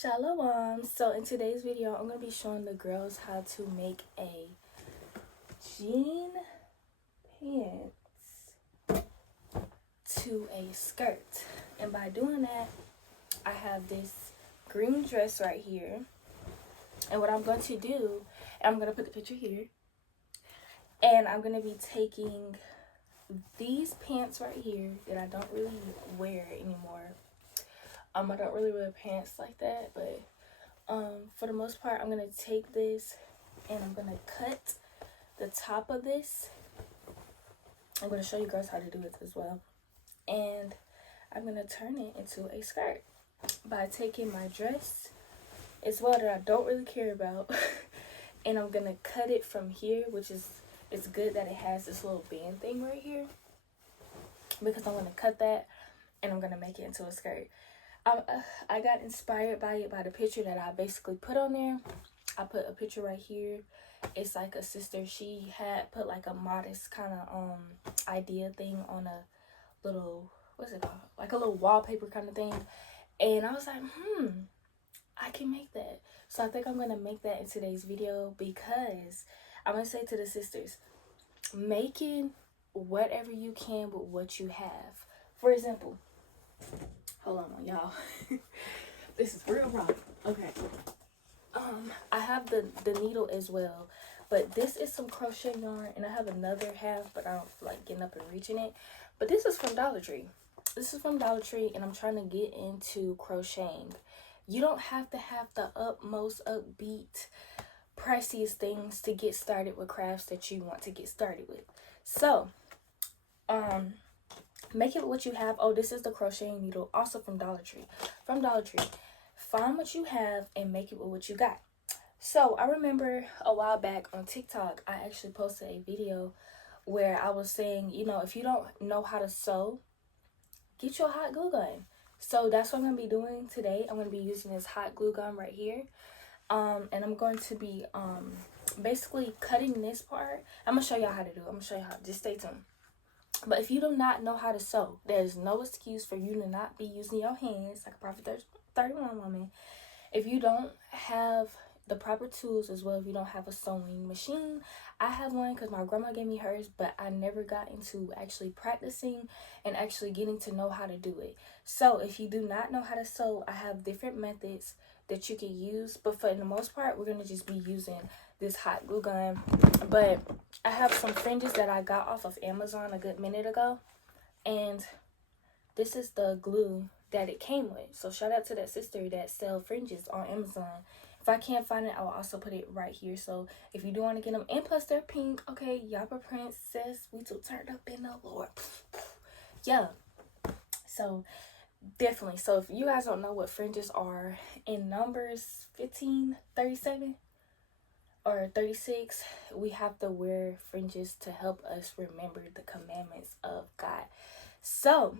Shalom. So in today's video, I'm going to be showing the girls how to make a jean pants to a skirt. And by doing that, I have this green dress right here. And what I'm going to do, I'm going to put the picture here. And I'm going to be taking these pants right here that I don't really wear anymore. I don't really wear pants like that, but for the most part, I'm gonna take this and I'm gonna cut the top of this. I'm gonna show you girls how to do it as well, and I'm gonna turn it into a skirt by taking my dress as well that I don't really care about, and I'm gonna cut it from here, which is it's good that it has this little band thing right here because I'm gonna cut that and I'm gonna make it into a skirt. I got inspired by it by the picture that I basically put on there. I put a picture right here. It's like a sister. She had put like a modest kind of idea thing on a little, what's it called? Like a little wallpaper kind of thing. And I was like, I can make that. So I think I'm gonna make that in today's video because I'm gonna say to the sisters, making whatever you can with what you have. For example, hold on, y'all. This is real raw. Okay. I have the needle as well, but this is some crochet yarn, and I have another half, but I don't feel like getting up and reaching it. But this is from Dollar Tree. This is from Dollar Tree, and I'm trying to get into crocheting. You don't have to have the utmost upbeat, priciest things to get started with crafts that you want to get started with. So, make it with what you have. Oh, this is the crocheting needle, also from Dollar Tree. From Dollar Tree. Find what you have and make it with what you got. So, I remember a while back on TikTok, I actually posted a video where I was saying, you know, if you don't know how to sew, get your hot glue gun. So, that's what I'm going to be doing today. I'm going to be using this hot glue gun right here. And I'm going to be basically cutting this part. I'm going to show y'all how to do it. I'm going to show you how. Just stay tuned. But if you do not know how to sew, there's no excuse for you to not be using your hands like a Prophet 31 woman. If you don't have the proper tools as well, if you don't have a sewing machine, I have one because my grandma gave me hers, but I never got into actually practicing and actually getting to know how to do it. So if you do not know how to sew, I have different methods that you can use, but for the most part, we're going to just be using this hot glue gun. But I have some fringes that I got off of Amazon a good minute ago, and this is the glue that it came with. So shout out to that sister that sell fringes on Amazon. If I can't find it, I will also put it right here. So if you do want to get them, and plus they're pink, okay, Yapa Princess, we too turned up in the Lord. Yeah. So definitely. So if you guys don't know what fringes are, in Numbers 15:37 or 36, we have to wear fringes to help us remember the commandments of God. So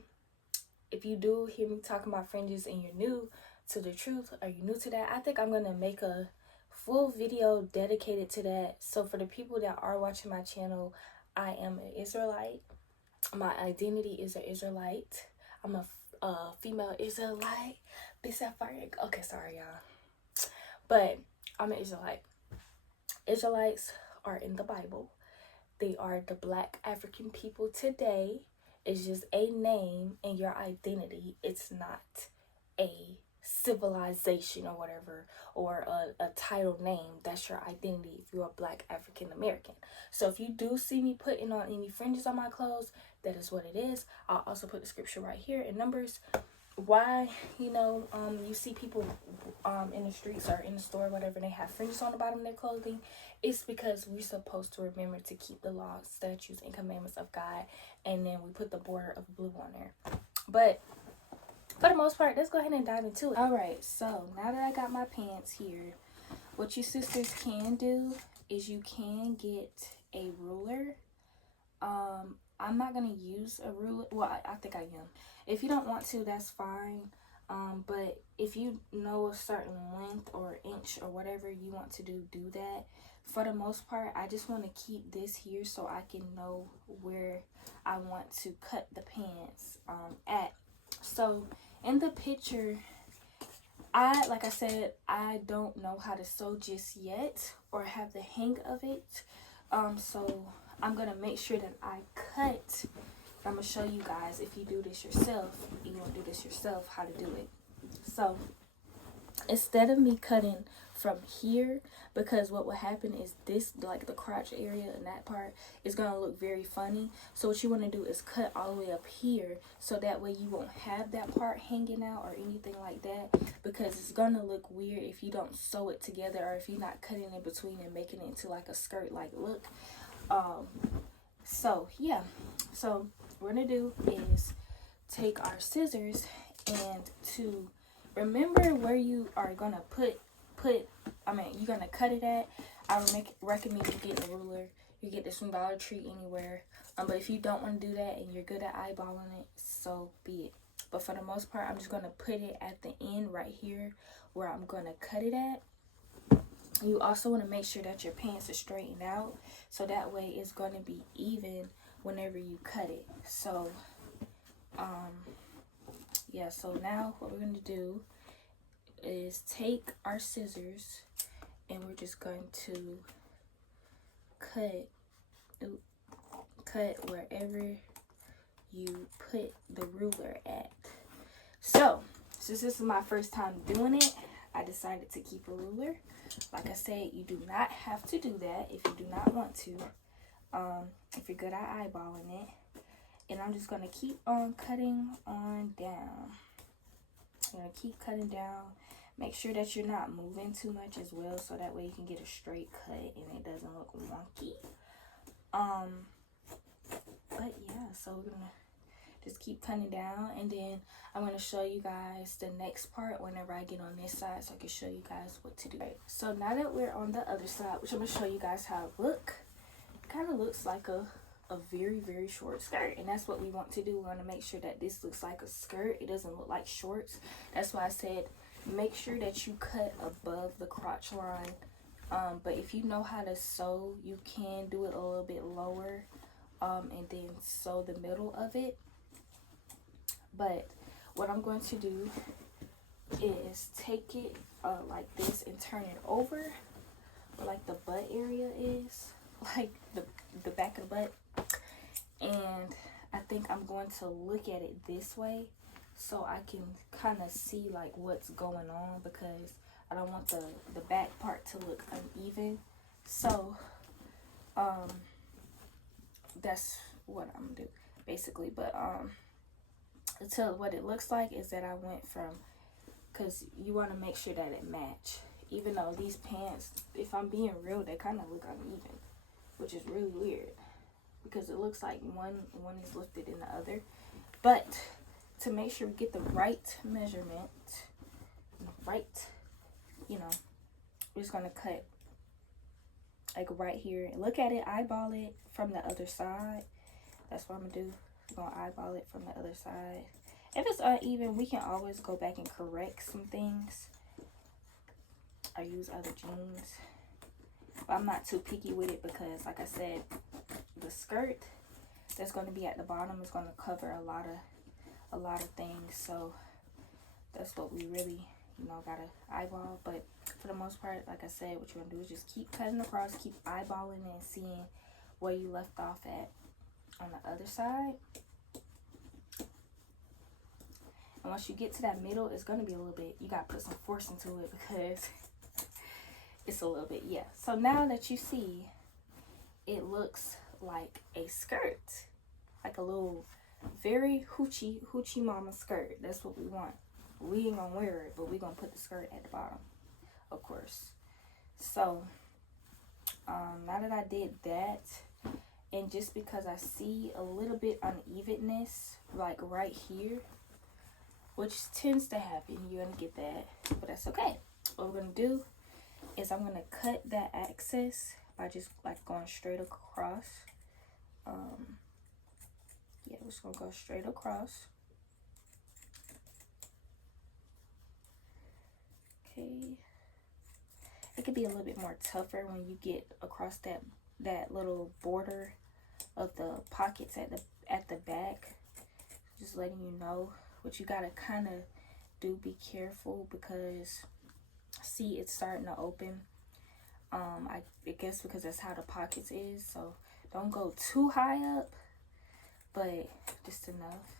if you do hear me talking about fringes and you're new to the truth, or you're new to that, I think I'm going to make a full video dedicated to that. So for the people that are watching my channel, I am an Israelite. My identity is an Israelite. I'm a female Israelite. Okay, sorry, y'all. But I'm an Israelite. Israelites are in the Bible. They are the Black African people today. It's just a name in your identity. It's not a civilization or whatever, or a title name. That's your identity if you're a Black African American. So if you do see me putting on any fringes on my clothes, that is what it is. I'll also put the scripture right here in Numbers. Why, you know, you see people in the streets or in the store, whatever, they have fringes on the bottom of their clothing. It's because we're supposed to remember to keep the laws, statutes, and commandments of God, and then we put the border of blue on there. But for the most part, let's go ahead and dive into it. All right, so now that I got my pants here, what you sisters can do is you can get a ruler. I'm not going to use a ruler. Well, I think I am. If you don't want to, that's fine. But if you know a certain length or inch or whatever you want to do that. For the most part, I just want to keep this here so I can know where I want to cut the pants at. So in the picture like I said, I don't know how to sew just yet or have the hang of it. So I'm gonna make sure that I cut. I'm gonna show you guys, if you do this yourself, you want to do this yourself, how to do it. So instead of me cutting from here, because what will happen is this, like the crotch area and that part is gonna look very funny. So what you want to do is cut all the way up here, so that way you won't have that part hanging out or anything like that, because it's gonna look weird if you don't sew it together, or if you're not cutting in between and making it into like a skirt like look. So yeah, so what we're gonna do is take our scissors, and to remember where you are gonna you're gonna cut it at, I would recommend you get a ruler. You get this from Dollar Tree anywhere. But if you don't want to do that and you're good at eyeballing it, so be it. But for the most part, I'm just gonna put it at the end right here where I'm gonna cut it at. You also want to make sure that your pants are straightened out, so that way it's going to be even whenever you cut it. So yeah, so now what we're going to do is take our scissors, and we're just going to cut wherever you put the ruler at. So since this is my first time doing it, I decided to keep a ruler. Like I said, you do not have to do that if you do not want to, if you're good at eyeballing it. And I'm just going to keep on cutting on down. I'm going to keep cutting down. Make sure that you're not moving too much as well, so that way you can get a straight cut and it doesn't look wonky. But yeah, so we're going to just keep cutting down, and then I'm going to show you guys the next part whenever I get on this side, so I can show you guys what to do. Right, so now that we're on the other side, which I'm going to show you guys how it look, it kind of looks like a very short skirt, and that's what we want to do. We want to make sure that this looks like a skirt. It doesn't look like shorts. That's why I said make sure that you cut above the crotch line. But if you know how to sew, you can do it a little bit lower, and then sew the middle of it. But what I'm going to do is take it like this and turn it over, like the butt area is, like the back of the butt. And I think I'm going to look at it this way, so I can kind of see like what's going on, because I don't want the back part to look uneven. So that's what I'm gonna do basically. But until what it looks like is that I went from, because you want to make sure that it match, even though these pants, if I'm being real, they kind of look uneven, which is really weird, because it looks like one is lifted in the other. But to make sure we get the right measurement, right, we're just gonna cut like right here, and look at it, eyeball it from the other side. That's what I'm gonna do. I'm gonna eyeball it from the other side. If it's uneven, we can always go back and correct some things. I use other jeans, but I'm not too picky with it, because like I said, the skirt that's going to be at the bottom is going to cover a lot of things. So that's what we really gotta eyeball. But for the most part, like I said, what you're gonna do is just keep cutting across, keep eyeballing it, and seeing where you left off at on the other side. And once you get to that middle, it's gonna be a little bit, you gotta put some force into it, because it's a little bit, yeah. So now that you see, it looks like a skirt, like a little very hoochie mama skirt. That's what we want. We ain't gonna wear it, but we gonna put the skirt at the bottom, of course. So now that I did that, and just because I see a little bit unevenness like right here, which tends to happen, you're gonna get that, but that's okay. What we're gonna do is I'm gonna cut that excess by just like going straight across. Yeah, we're just gonna go straight across. Okay, it could be a little bit more tougher when you get across that little border of the pockets at the back. Just letting you know, but you gotta kind of do be careful because see, it's starting to open. I guess because that's how the pockets is, so don't go too high up, but just enough.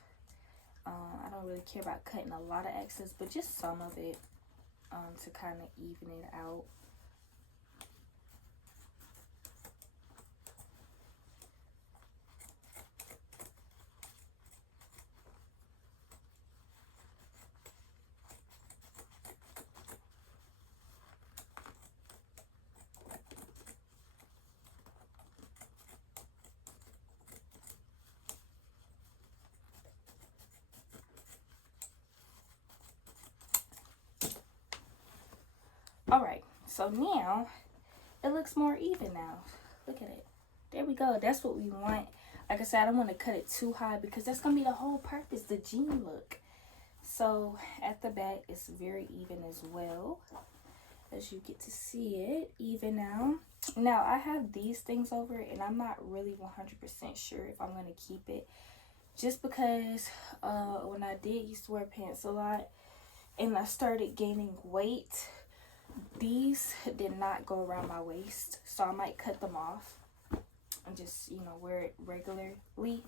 I don't really care about cutting a lot of excess, but just some of it to kind of even it out. All right, so now it looks more even now. Look at it. There we go. That's what we want. Like I said, I don't want to cut it too high because that's going to be the whole purpose, the jean look. So at the back, it's very even as well. As you get to see it, even now. Now, I have these things over it, and I'm not really 100% sure if I'm going to keep it. Just because when I did used to wear pants a lot, and I started gaining weight, these did not go around my waist, so I might cut them off and just, you know, wear it regularly.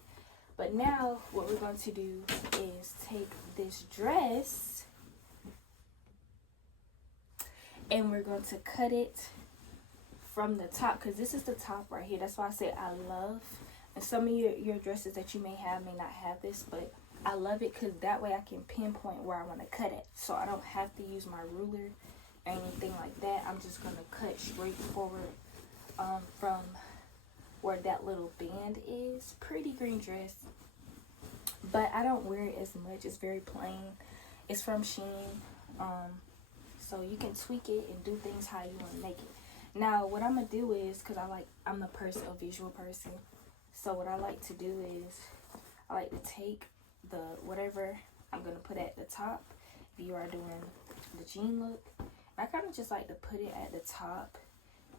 But now what we're going to do is take this dress and we're going to cut it from the top, because this is the top right here. That's why I said I love, and some of your dresses that you may have may not have this, but I love it because that way I can pinpoint where I want to cut it, so I don't have to use my ruler or anything like that. I'm just going to cut straight forward from where that little band is. Pretty green dress, but I don't wear it as much. It's very plain. It's from Shein, so you can tweak it and do things how you want to make it. Now what I'm gonna do is, because I'm a visual person, so what I like to do is I like to take the whatever I'm gonna put at the top. If you are doing the jean look, I kind of just like to put it at the top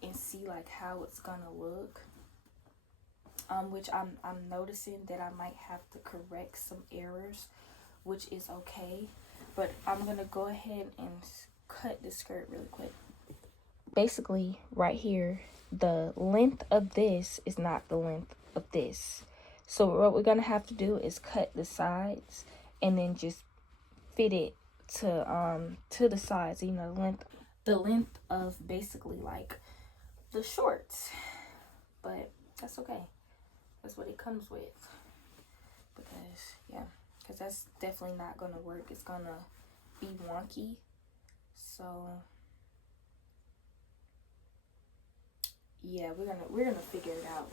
and see like how it's gonna look. Which I'm noticing that I might have to correct some errors, which is okay. But I'm gonna go ahead and cut the skirt really quick. Basically, right here, the length of this is not the length of this. So what we're gonna have to do is cut the sides and then just fit it to the sides, you know, the length of basically like the shorts. But that's okay. That's what it comes with. Because yeah, because that's definitely not gonna work. It's gonna be wonky. So yeah, we're gonna figure it out.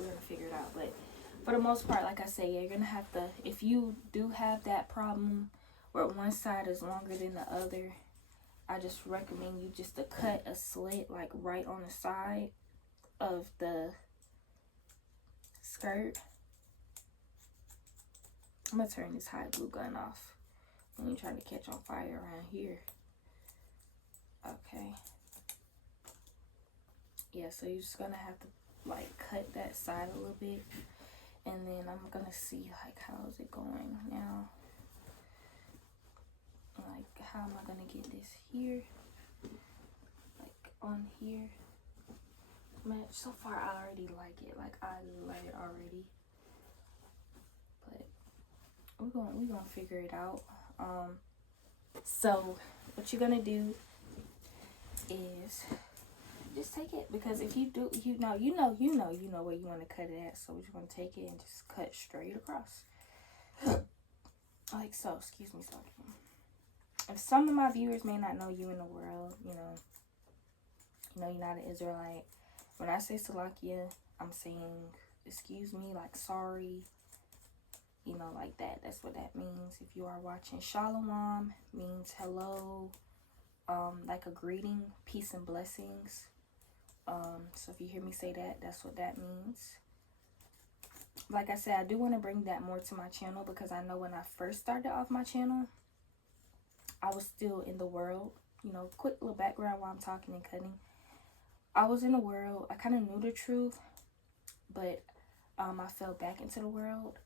But for the most part, like I say, yeah, you're gonna have to, if you do have that problem where one side is longer than the other, I just recommend you just to cut a slit like right on the side of the skirt. I'm gonna turn this hot glue gun off. I ain't trying to catch on fire around here. Okay. Yeah, so you're just gonna have to like cut that side a little bit, and then I'm gonna see like how's it going now. Like how am I gonna get this here? Like on here. Man, so far I already like it. Like I love it already. But we're gonna figure it out. So what you're gonna do is just take it, because if you do, you know where you want to cut it at. So we're just gonna take it and just cut straight across, like so. Excuse me, sorry. If some of my viewers may not know you in the world, you know you're not an Israelite. When I say Salakia, I'm saying excuse me, like sorry, you know, like that. That's what that means. If you are watching, Shalom means hello, like a greeting, peace and blessings. So if you hear me say that, that's what that means. Like I said, I do want to bring that more to my channel, because I know when I first started off my channel, I was still in the world. You know, quick little background while I'm talking and cutting. I was in the world. I kind of knew the truth, but I fell back into the world,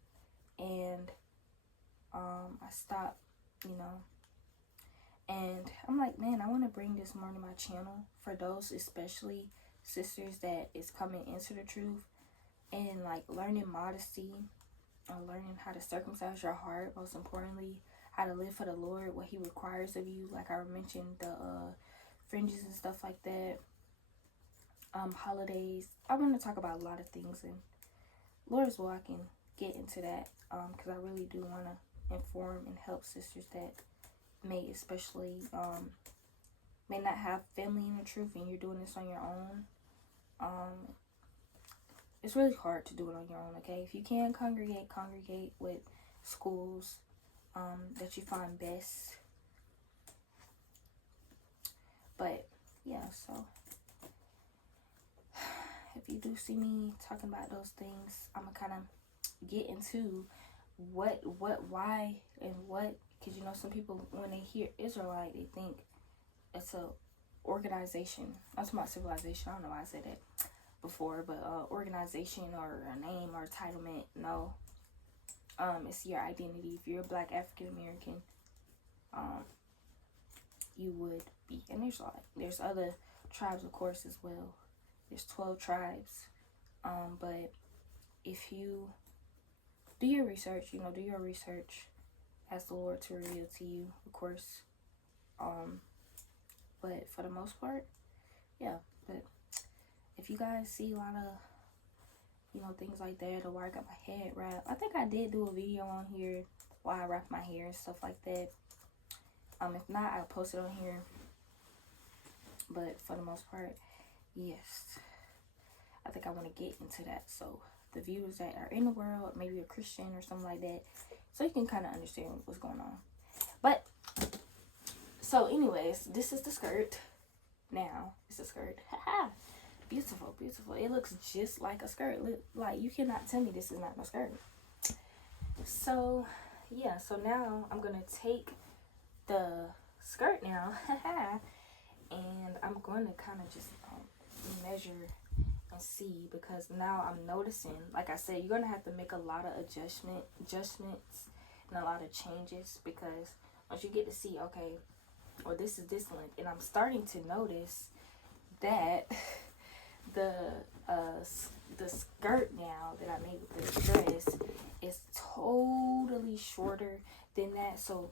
and I stopped, you know, And I'm like, man, I want to bring this more to my channel for those, especially sisters that is coming into the truth and like learning modesty, or learning how to circumcise your heart, most importantly, how to live for the Lord, what he requires of you. Like I mentioned, the fringes and stuff like that, holidays. I want to talk about a lot of things, and Lord's will I can get into that, because I really do want to inform and help sisters that may especially may not have family in the truth, and you're doing this on your own. It's really hard to do it on your own, okay? If you can congregate with schools that you find best. But yeah, so if you do see me talking about those things, I'm gonna kind of get into what, why, and what. Because you know, some people, when they hear Israelite, they think it's a organization. I'm talking about civilization. I don't know why I said that before, but organization or a name or a titlement. No, it's your identity. If you're a Black African American, you would be. And there's other tribes, of course, as well. There's 12 tribes. But if you do your research, do your research, ask the Lord to reveal to you, of course. But for the most part, yeah. But if you guys see a lot of, things like that, or where I got my head wrapped, I think I did do a video on here why I wrap my hair and stuff like that. If not, I'll post it on here. But for the most part, yes, I think I want to get into that. So the viewers that are in the world, maybe a Christian or something like that, so you can kind of understand what's going on. But so anyways, this is the skirt. Now it's a skirt. Beautiful, beautiful. It looks just like a skirt. Like, you cannot tell me this is not a skirt. So yeah, so now I'm gonna take the skirt now and I'm going to kind of just measure and see, because now I'm noticing, like I said, you're going to have to make a lot of adjustments and a lot of changes, because once you get to see, okay, well, this is this length, and I'm starting to notice that the skirt now that I made with this dress is totally shorter than that. So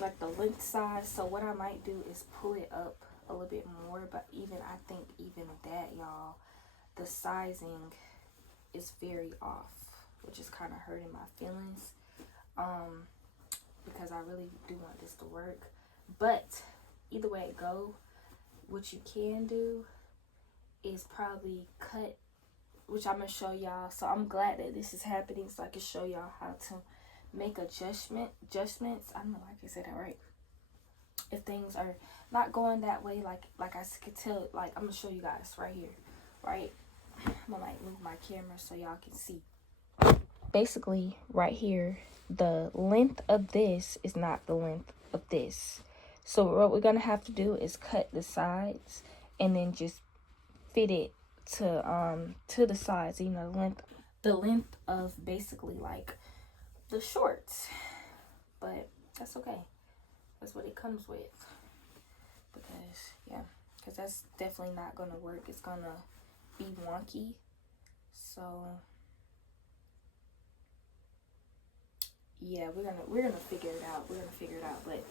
like the length size. So what I might do is pull it up a little bit more, but I think even that, y'all, the sizing is very off, which is kind of hurting my feelings, because I really do want this to work. But either way it go, what you can do is probably cut, which I'm gonna show y'all. So I'm glad that this is happening, so I can show y'all how to make adjustments. I don't know if I can say that right. If things are not going that way, like I could tell, like I'm gonna show you guys right here, right? I'm gonna like move my camera so y'all can see. Basically, right here, the length of this is not the length of this. So what we're gonna have to do is cut the sides and then just fit it to the sides. The length of basically like the shorts. But that's okay. That's what it comes with. Because that's definitely not gonna work. It's gonna be wonky. So yeah, we're gonna figure it out. But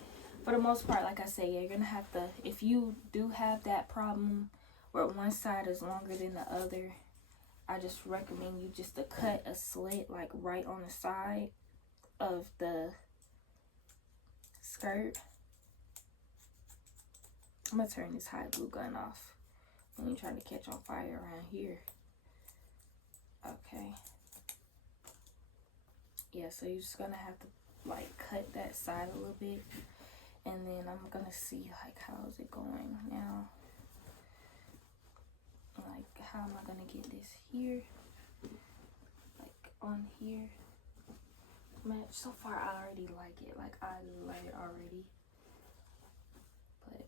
for the most part, like I say, yeah, you're gonna have to, if you do have that problem where one side is longer than the other, I just recommend you just to cut a slit like right on the side of the skirt. I'm gonna turn this hot glue gun off. I ain't trying to catch on fire around here. Okay. Yeah, so you're just gonna have to like cut that side a little bit, and then I'm gonna see like how's it going now. Like, how am I gonna get this here? Like on here. Man, so far I already like it. Like, I love it already. But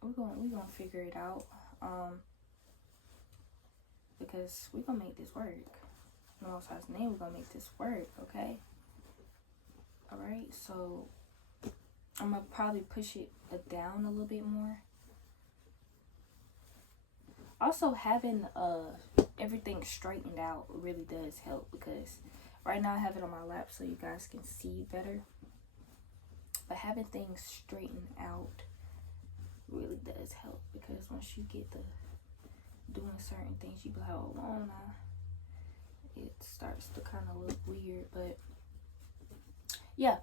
we're gonna figure it out. Because we're gonna make this work. In the Most High's name, we're gonna make this work, okay? Alright, so I'm gonna probably push it down a little bit more. Also, having everything straightened out really does help, because right now I have it on my lap so you guys can see better. But having things straightened out really does help, because once you get the doing certain things, you be like, oh, now it starts to kind of look weird. But yeah,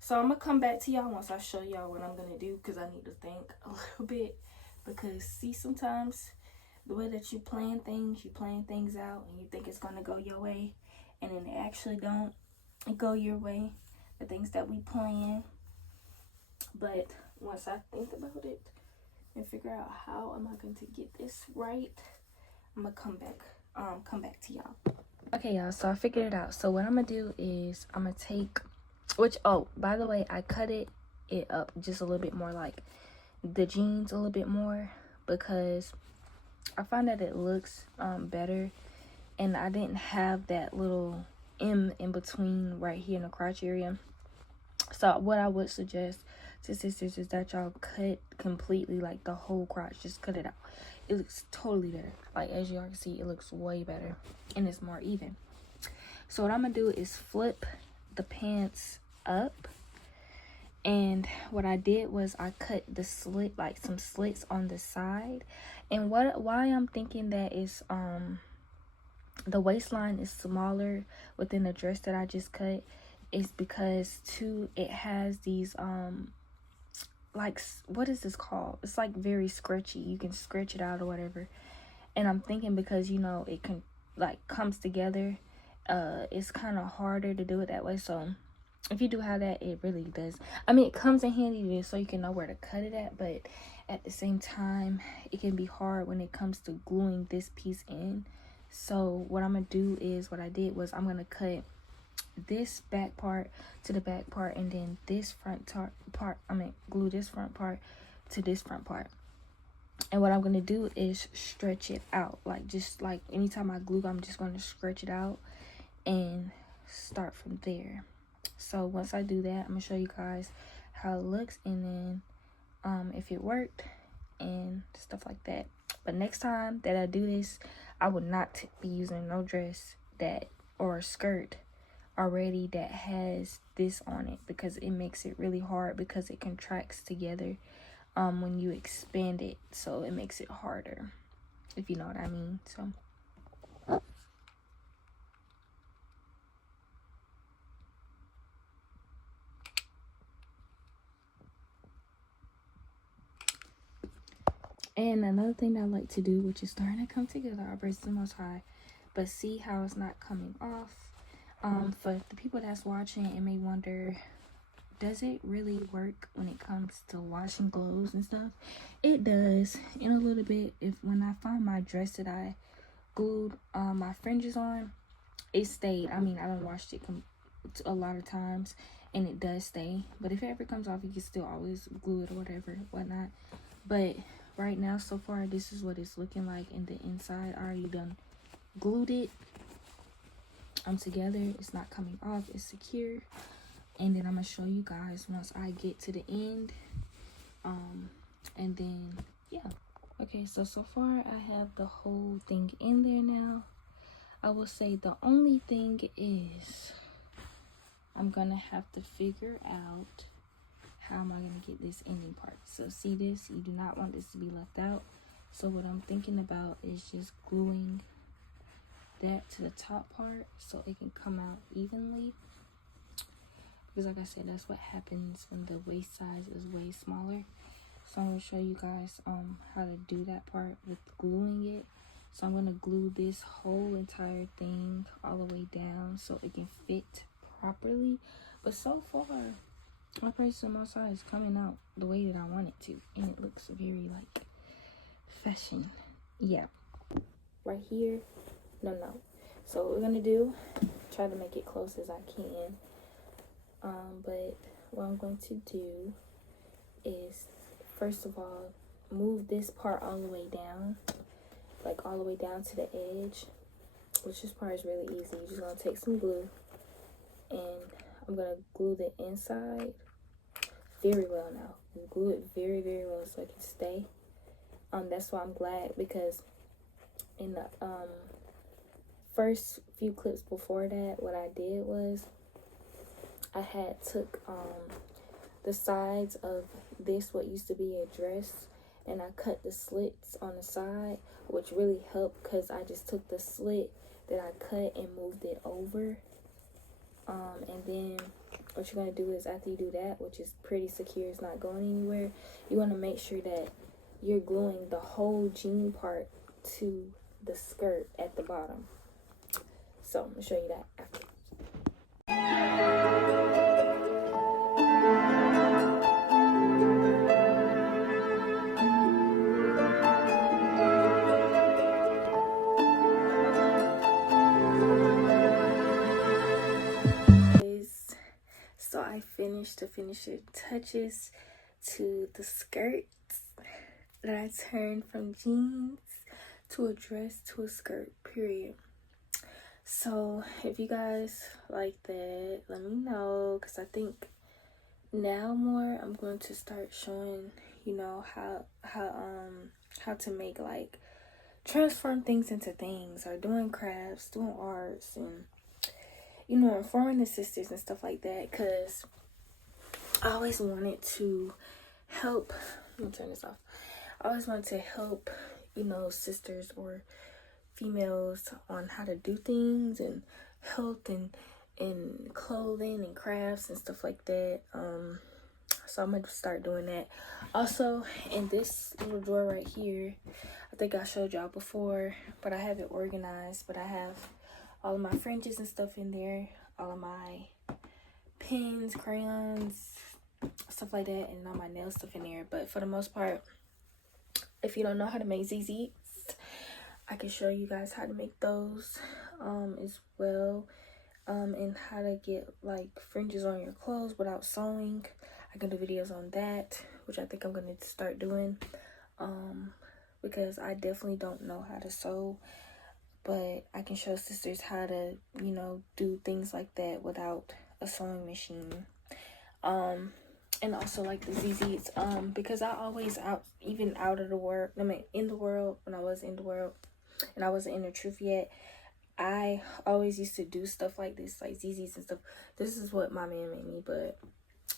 so I'm gonna come back to y'all once I show y'all what I'm gonna do, because I need to think a little bit. Because see, sometimes the way that you plan things out and you think it's gonna go your way, and then it actually don't go your way, the things that we plan. But once I think about it and figure out how am I going to get this right, I'm gonna come back to y'all. Okay, y'all, so I figured it out. So what I'm gonna do is I'm gonna take, which, oh, by the way, I cut it up just a little bit more, like the jeans a little bit more, because I find that it looks better, and I didn't have that little M in between right here in the crotch area. So what I would suggest to sisters is that y'all cut completely, like the whole crotch, just cut it out. It looks totally better. Like, as y'all can see, it looks way better and it's more even. So what I'm gonna do is flip the pants up, and what I did was I cut the slit, like some slits on the side. And why I'm thinking that is the waistline is smaller within the dress that I just cut is because too, it has these like, what is this called? It's like very scratchy. You can scratch it out or whatever. And I'm thinking because, you know, it can like comes together, it's kind of harder to do it that way. So if you do have that, it really does, I mean, it comes in handy so you can know where to cut it at, but at the same time it can be hard when it comes to gluing this piece in. So what I'm gonna do is, what I did was, I'm gonna cut this back part to the back part, and then this front part, glue this front part to this front part. And what I'm gonna do is stretch it out, like, just like anytime I glue, I'm just gonna stretch it out and start from there. So once I do that, I'm gonna show you guys how it looks, and then if it worked and stuff like that. But next time that I do this, I would not be using no dress that, or a skirt already that has this on it, because it makes it really hard, because it contracts together when you expand it, so it makes it harder, if you know what I mean. So and another thing that I like to do, which is starting to come together, I brace the most high, but see how it's not coming off. For the people that's watching and may wonder, does it really work when it comes to washing clothes and stuff? It does, in a little bit. If when I find my dress that I glued my fringes on, it stayed. I mean, I don't washed it a lot of times, and it does stay. But if it ever comes off, you can still always glue it or whatnot. But right now, so far, this is what it's looking like in the inside. I already done glued it together. It's not coming off, it's secure. And then I'm gonna show you guys once I get to the end, and then yeah. Okay, so far I have the whole thing in there now. I will say the only thing is, I'm gonna have to figure out how am I gonna get this ending part. So see this, you do not want this to be left out. So what I'm thinking about is just gluing that to the top part so it can come out evenly, because like I said, that's what happens when the waist size is way smaller. So I'm going to show you guys how to do that part with gluing it. So I'm going to glue this whole entire thing all the way down so it can fit properly. But so far, my bracelet on my side is coming out the way that I want it to, and it looks very like fashion. Yeah, right here. No. So what we're gonna do, try to make it close as I can. But what I'm going to do is, first of all, move this part all the way down, like all the way down to the edge, which this part is really easy. You're just gonna take some glue, and I'm gonna glue the inside very well now. It's glued very, very well so it can stay. That's why I'm glad, because in the first few clips before that, what I did was I had took the sides of this, what used to be a dress, and I cut the slits on the side, which really helped because I just took the slit that I cut and moved it over. And then what you're going to do is, after you do that, which is pretty secure, it's not going anywhere, you want to make sure that you're gluing the whole jean part to the skirt at the bottom. So I'm going to show you that after. So I finished the finishing touches to the skirt that I turned from jeans to a dress to a skirt, period. So if you guys like that, let me know, because I think now more I'm going to start showing, you know, how to make, like, transform things into things, or doing crafts, doing arts, and, you know, informing the sisters and stuff like that, because I always wanted to help. Let me turn this off. I always wanted to help, you know, sisters or females on how to do things, and health, and clothing and crafts and stuff like that. So I'm gonna start doing that. Also, in this little drawer right here, I think I showed y'all before, but I have it organized. But I have all of my fringes and stuff in there, all of my pens, crayons, stuff like that, and all my nail stuff in there. But for the most part, if you don't know how to make ZZs, I can show you guys how to make those as well, and how to get, like, fringes on your clothes without sewing. I can do videos on that, which I think I'm going to start doing, because I definitely don't know how to sew, but I can show sisters how to, you know, do things like that without a sewing machine. And also, like, the ZZs, because I always in the world, when I was in the world and I wasn't in the truth yet, I always used to do stuff like this, like ZZs and stuff. This is what my man made me, but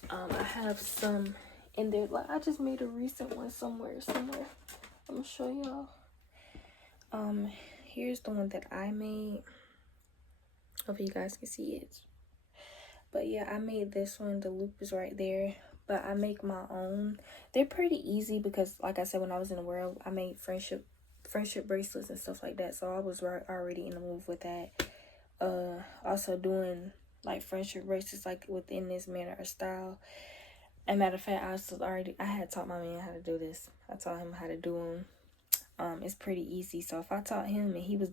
I have some in there. Like, I just made a recent one somewhere. I'm gonna show y'all. Here's the one that I made. Hopefully you guys can see it. But yeah, I made this one. The loop is right there. But I make my own. They're pretty easy because, like I said, when I was in the world, I made friendship bracelets and stuff like that. So I was already in the move with that. Also doing, like, friendship bracelets, like, within this manner or style. As a matter of fact, I had taught my man how to do this. I taught him how to do them. It's pretty easy. So if I taught him and he put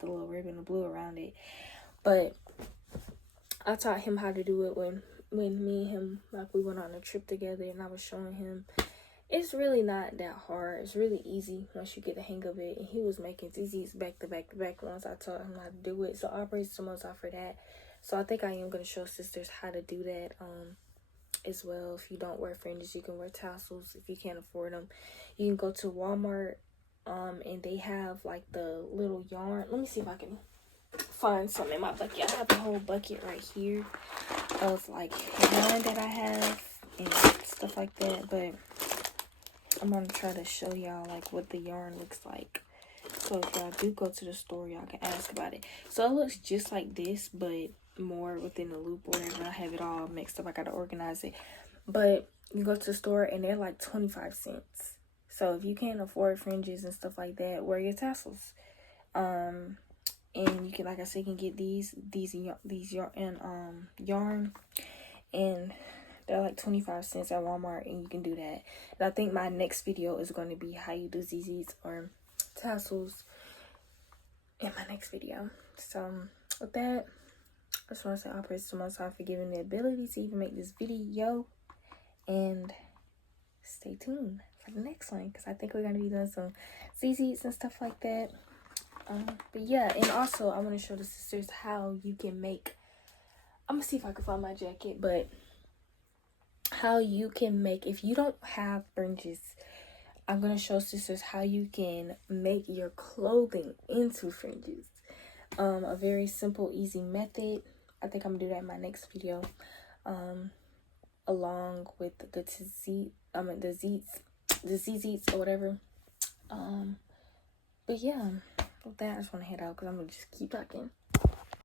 the little ribbon of blue around it. But I taught him how to do it when me and him, like, we went on a trip together, and I was showing him. It's really not that hard. It's really easy once you get the hang of it. And he was making ZZs back to back to back once I taught him how to do it. So I praise the Most High for that. So I think I am going to show sisters how to do that as well. If you don't wear fringes, you can wear tassels. If you can't afford them, you can go to Walmart, and they have, like, the little yarn. Let me see if I can find some in my bucket. I have a whole bucket right here of, like, yarn that I have and stuff like that. But I'm gonna try to show y'all, like, what the yarn looks like. So if y'all do go to the store, y'all can ask about it. So it looks just like this, but more within the loop or whatever. I have it all mixed up. I gotta organize it. But you go to the store and they're like 25 cents. So if you can't afford fringes and stuff like that, wear your tassels. And you can, like I said, you can get these yarn, and they're like 25 cents at Walmart, and you can do that. And I think my next video is going to be how you do ZZs or tassels in my next video. So with that, I just want to say all praise to Most High for giving me the ability to even make this video, and stay tuned for the next one, because I think we're going to be doing some ZZs and stuff like that. But yeah, and also I want to show the sisters how you can make, I'm gonna see if I can find my jacket, but how you can make, if you don't have fringes, I'm gonna show sisters how you can make your clothing into fringes. A very simple, easy method. I think I'm gonna do that in my next video, along with the ZZs or whatever. But yeah, with that, I just want to head out because I'm gonna just keep talking.